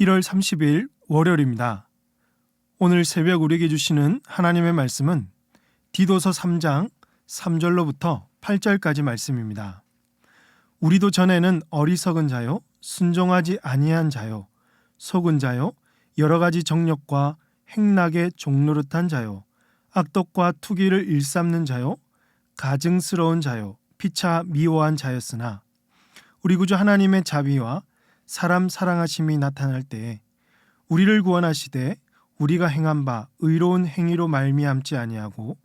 1월 30일 월요일입니다. 오늘 새벽 우리에게 주시는 하나님의 말씀은 디도서 3장 3절로부터 8절까지 말씀입니다. 우리도 전에는 어리석은 자요, 순종하지 아니한 자요, 속은 자요, 여러 가지 정욕과 행락에 종노릇한 자요, 악독과 투기를 일삼는 자요, 가증스러운 자요, 피차 미워한 자였으나 우리 구주 하나님의 자비와 사람 사랑하심이 나타날 때에 우리를 구원하시되 우리가 행한 바 의로운 행위로 말미암지 아니하고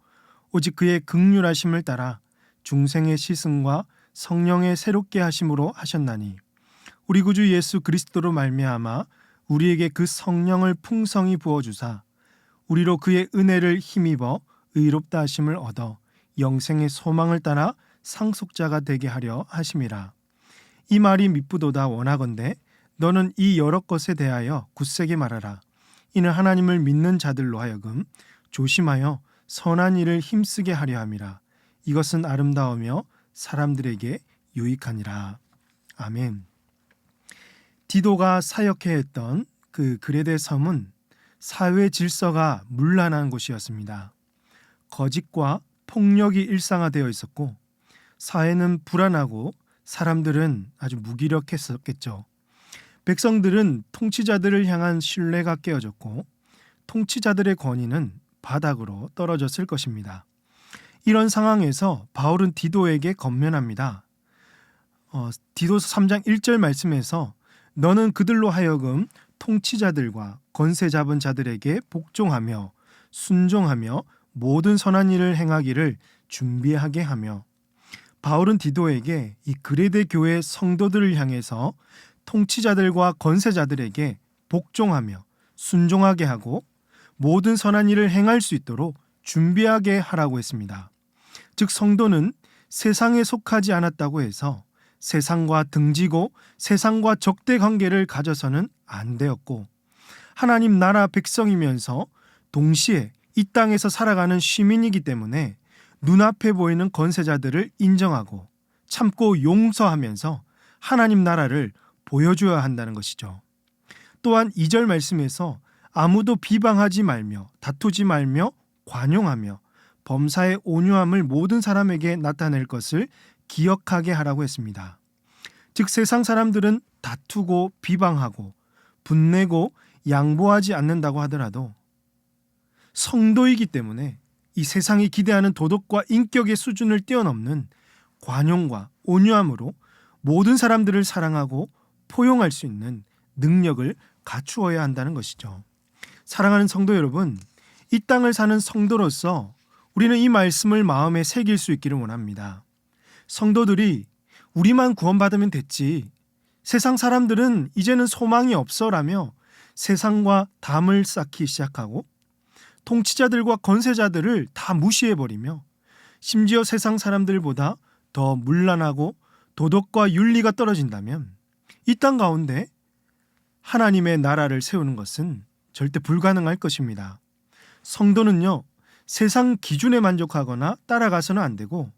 오직 그의 긍휼하심을 따라 중생의 시승과 성령의 새롭게 하심으로 하셨나니 우리 구주 예수 그리스도로 말미암아 우리에게 그 성령을 풍성히 부어주사 우리로 그의 은혜를 힘입어 의롭다 하심을 얻어 영생의 소망을 따라 상속자가 되게 하려 하심이라. 이 말이 미쁘도다 원하건대 너는 이 여러 것에 대하여 굳세게 말하라. 이는 하나님을 믿는 자들로 하여금 조심하여 선한 일을 힘쓰게 하려 함이라. 이것은 아름다우며 사람들에게 유익하니라. 아멘. 디도가 사역해 했던 그 그레데 섬은 사회 질서가 문란한 곳이었습니다. 거짓과 폭력이 일상화되어 있었고 사회는 불안하고 사람들은 아주 무기력했었겠죠. 백성들은 통치자들을 향한 신뢰가 깨어졌고 통치자들의 권위는 바닥으로 떨어졌을 것입니다. 이런 상황에서 바울은 디도에게 권면합니다. 디도서 3장 1절 말씀에서 너는 그들로 하여금 통치자들과 권세 잡은 자들에게 복종하며 순종하며 모든 선한 일을 행하기를 준비하게 하며, 바울은 디도에게 이 그레데 교회 성도들을 향해서 통치자들과 권세자들에게 복종하며 순종하게 하고 모든 선한 일을 행할 수 있도록 준비하게 하라고 했습니다. 즉 성도는 세상에 속하지 않았다고 해서 세상과 등지고 세상과 적대 관계를 가져서는 안 되었고, 하나님 나라 백성이면서 동시에 이 땅에서 살아가는 시민이기 때문에 눈앞에 보이는 권세자들을 인정하고 참고 용서하면서 하나님 나라를 보여줘야 한다는 것이죠. 또한 2절 말씀에서 아무도 비방하지 말며 다투지 말며 관용하며 범사의 온유함을 모든 사람에게 나타낼 것을 기억하게 하라고 했습니다. 즉 세상 사람들은 다투고 비방하고 분내고 양보하지 않는다고 하더라도 성도이기 때문에 이 세상이 기대하는 도덕과 인격의 수준을 뛰어넘는 관용과 온유함으로 모든 사람들을 사랑하고 포용할 수 있는 능력을 갖추어야 한다는 것이죠. 사랑하는 성도 여러분, 이 땅을 사는 성도로서 우리는 이 말씀을 마음에 새길 수 있기를 원합니다. 성도들이 우리만 구원받으면 됐지, 세상 사람들은 이제는 소망이 없어라며 세상과 담을 쌓기 시작하고 통치자들과 권세자들을 다 무시해버리며 심지어 세상 사람들보다 더 문란하고 도덕과 윤리가 떨어진다면 이 땅 가운데 하나님의 나라를 세우는 것은 절대 불가능할 것입니다. 성도는요, 세상 기준에 만족하거나 따라가서는 안 되고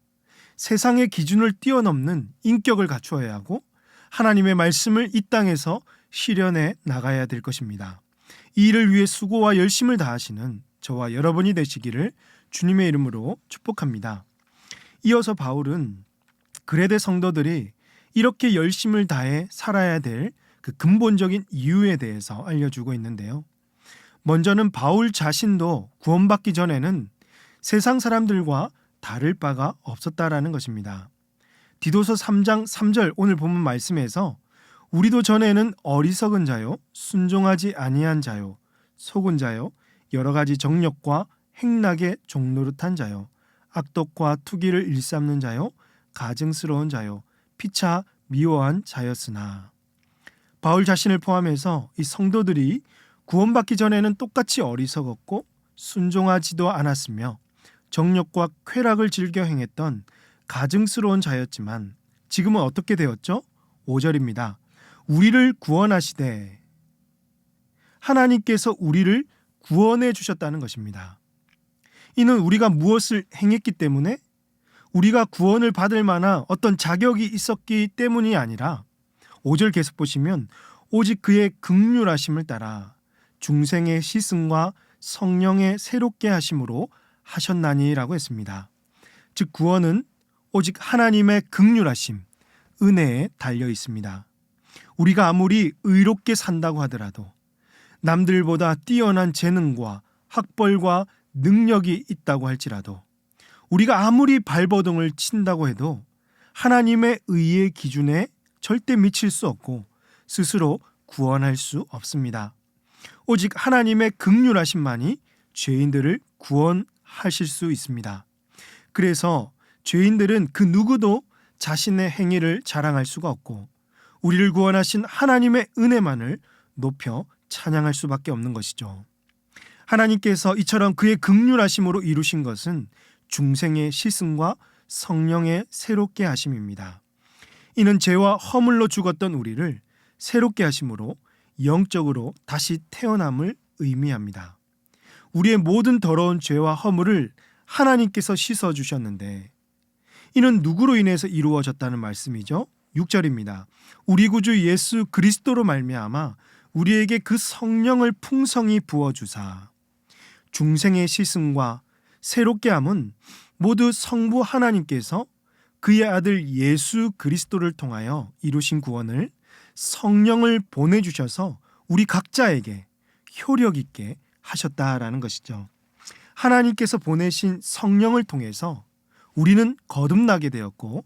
세상의 기준을 뛰어넘는 인격을 갖추어야 하고 하나님의 말씀을 이 땅에서 실현해 나가야 될 것입니다. 이 일을 위해 수고와 열심을 다하시는 저와 여러분이 되시기를 주님의 이름으로 축복합니다. 이어서 바울은 그레데 성도들이 이렇게 열심을 다해 살아야 될 그 근본적인 이유에 대해서 알려주고 있는데요. 먼저는 바울 자신도 구원받기 전에는 세상 사람들과 다를 바가 없었다라는 것입니다. 디도서 3장 3절 오늘 본문 말씀에서 우리도 전에는 어리석은 자요, 순종하지 아니한 자요, 속은 자요, 여러 가지 정욕과 행락에 종노릇한 자요, 악독과 투기를 일삼는 자요, 가증스러운 자요, 피차 미워한 자였으나, 바울 자신을 포함해서 이 성도들이 구원받기 전에는 똑같이 어리석었고 순종하지도 않았으며 정욕과 쾌락을 즐겨 행했던 가증스러운 자였지만 지금은 어떻게 되었죠? 5절입니다. 우리를 구원하시되, 하나님께서 우리를 구원해 주셨다는 것입니다. 이는 우리가 무엇을 행했기 때문에 우리가 구원을 받을 만한 어떤 자격이 있었기 때문이 아니라 5절 계속 보시면 오직 그의 긍휼하심을 따라 중생의 시승과 성령의 새롭게 하심으로 하셨나니라고 했습니다. 즉 구원은 오직 하나님의 긍휼하심, 은혜에 달려 있습니다. 우리가 아무리 의롭게 산다고 하더라도 남들보다 뛰어난 재능과 학벌과 능력이 있다고 할지라도 우리가 아무리 발버둥을 친다고 해도 하나님의 의의 기준에 절대 미칠 수 없고 스스로 구원할 수 없습니다. 오직 하나님의 긍휼하심만이 죄인들을 구원하실 수 있습니다. 그래서 죄인들은 그 누구도 자신의 행위를 자랑할 수가 없고 우리를 구원하신 하나님의 은혜만을 높여 찬양할 수밖에 없는 것이죠. 하나님께서 이처럼 그의 긍휼하심으로 이루신 것은 중생의 시승과 성령의 새롭게 하심입니다. 이는 죄와 허물로 죽었던 우리를 새롭게 하심으로 영적으로 다시 태어남을 의미합니다. 우리의 모든 더러운 죄와 허물을 하나님께서 씻어주셨는데 이는 누구로 인해서 이루어졌다는 말씀이죠? 6절입니다. 우리 구주 예수 그리스도로 말미암아 우리에게 그 성령을 풍성히 부어주사. 중생의 시승과 새롭게 함은 모두 성부 하나님께서 그의 아들 예수 그리스도를 통하여 이루신 구원을 성령을 보내주셔서 우리 각자에게 효력 있게 하셨다라는 것이죠. 하나님께서 보내신 성령을 통해서 우리는 거듭나게 되었고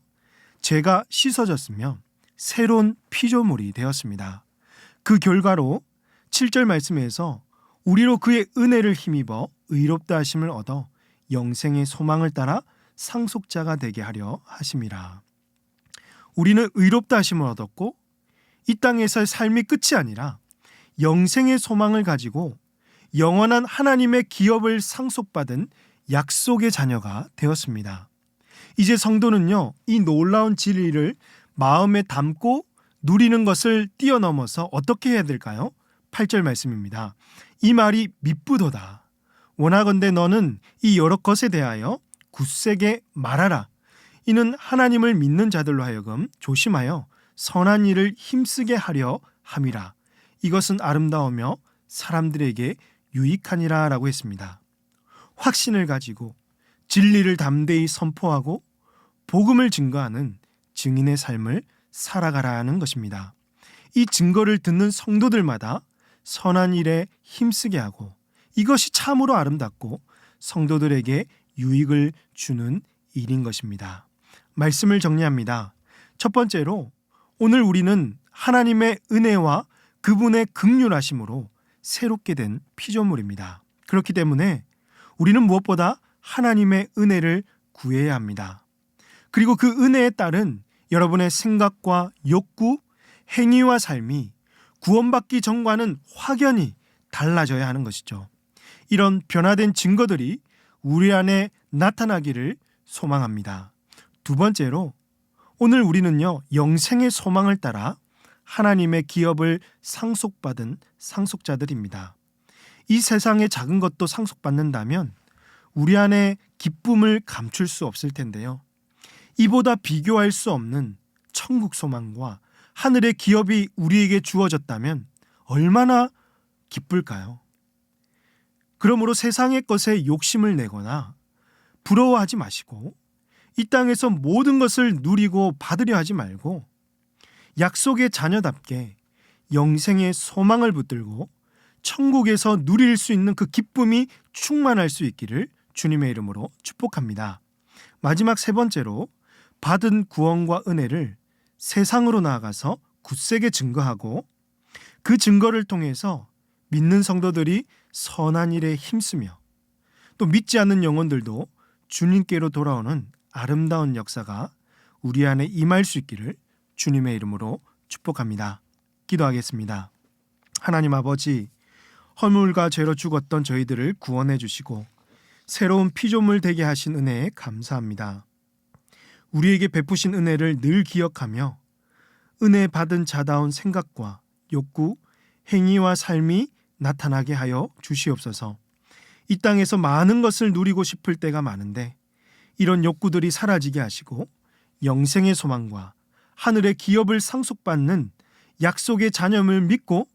죄가 씻어졌으며 새로운 피조물이 되었습니다. 그 결과로 7절 말씀에서 우리로 그의 은혜를 힘입어 의롭다 하심을 얻어 영생의 소망을 따라 상속자가 되게 하려 하심이라. 우리는 의롭다 하심을 얻었고 이 땅에서의 삶이 끝이 아니라 영생의 소망을 가지고 영원한 하나님의 기업을 상속받은 약속의 자녀가 되었습니다. 이제 성도는요, 이 놀라운 진리를 마음에 담고 누리는 것을 뛰어넘어서 어떻게 해야 될까요? 8절 말씀입니다. 이 말이 미쁘도다. 원하건대 너는 이 여러 것에 대하여 굳세게 말하라. 이는 하나님을 믿는 자들로 하여금 조심하여 선한 일을 힘쓰게 하려 함이라. 이것은 아름다우며 사람들에게 유익하니라 라고 했습니다. 확신을 가지고 진리를 담대히 선포하고 복음을 증거하는 증인의 삶을 살아가라는 것입니다. 이 증거를 듣는 성도들마다 선한 일에 힘쓰게 하고 이것이 참으로 아름답고 성도들에게 유익을 주는 일인 것입니다. 말씀을 정리합니다. 첫 번째로 오늘 우리는 하나님의 은혜와 그분의 긍휼하심으로 새롭게 된 피조물입니다. 그렇기 때문에 우리는 무엇보다 하나님의 은혜를 구해야 합니다. 그리고 그 은혜에 따른 여러분의 생각과 욕구, 행위와 삶이 구원받기 전과는 확연히 달라져야 하는 것이죠. 이런 변화된 증거들이 우리 안에 나타나기를 소망합니다. 두 번째로 오늘 우리는요, 영생의 소망을 따라 하나님의 기업을 상속받은 상속자들입니다. 이 세상의 작은 것도 상속받는다면 우리 안에 기쁨을 감출 수 없을 텐데요. 이보다 비교할 수 없는 천국 소망과 하늘의 기업이 우리에게 주어졌다면 얼마나 기쁠까요? 그러므로 세상의 것에 욕심을 내거나 부러워하지 마시고 이 땅에서 모든 것을 누리고 받으려 하지 말고 약속의 자녀답게 영생의 소망을 붙들고 천국에서 누릴 수 있는 그 기쁨이 충만할 수 있기를 주님의 이름으로 축복합니다. 마지막 세 번째로 받은 구원과 은혜를 세상으로 나아가서 굳세게 증거하고 그 증거를 통해서 믿는 성도들이 선한 일에 힘쓰며 또 믿지 않는 영혼들도 주님께로 돌아오는 아름다운 역사가 우리 안에 임할 수 있기를 주님의 이름으로 축복합니다. 기도하겠습니다. 하나님 아버지, 허물과 죄로 죽었던 저희들을 구원해 주시고 새로운 피조물 되게 하신 은혜에 감사합니다. 우리에게 베푸신 은혜를 늘 기억하며 은혜 받은 자다운 생각과 욕구, 행위와 삶이 나타나게 하여 주시옵소서. 이 땅에서 많은 것을 누리고 싶을 때가 많은데 이런 욕구들이 사라지게 하시고 영생의 소망과 하늘의 기업을 상속받는 약속의 자녀임을 믿고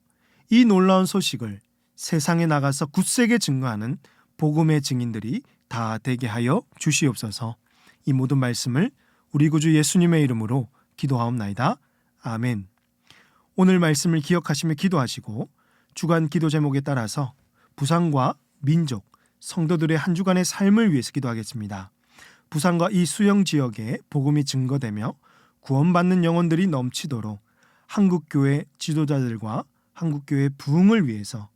이 놀라운 소식을 세상에 나가서 굳세게 증거하는 복음의 증인들이 다 되게 하여 주시옵소서. 이 모든 말씀을 우리 구주 예수님의 이름으로 기도하옵나이다. 아멘. 오늘 말씀을 기억하시며 기도하시고 주간 기도 제목에 따라서 부산과 민족, 성도들의 한 주간의 삶을 위해서 기도하겠습니다. 부산과 이 수영 지역에 복음이 증거되며 구원받는 영혼들이 넘치도록 한국교회 지도자들과 한국교회 부흥을 위해서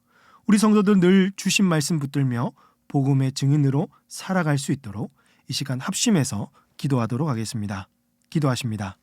우리 성도들 늘 주신 말씀 붙들며 복음의 증인으로 살아갈 수 있도록 이 시간 합심해서 기도하도록 하겠습니다. 기도하십니다.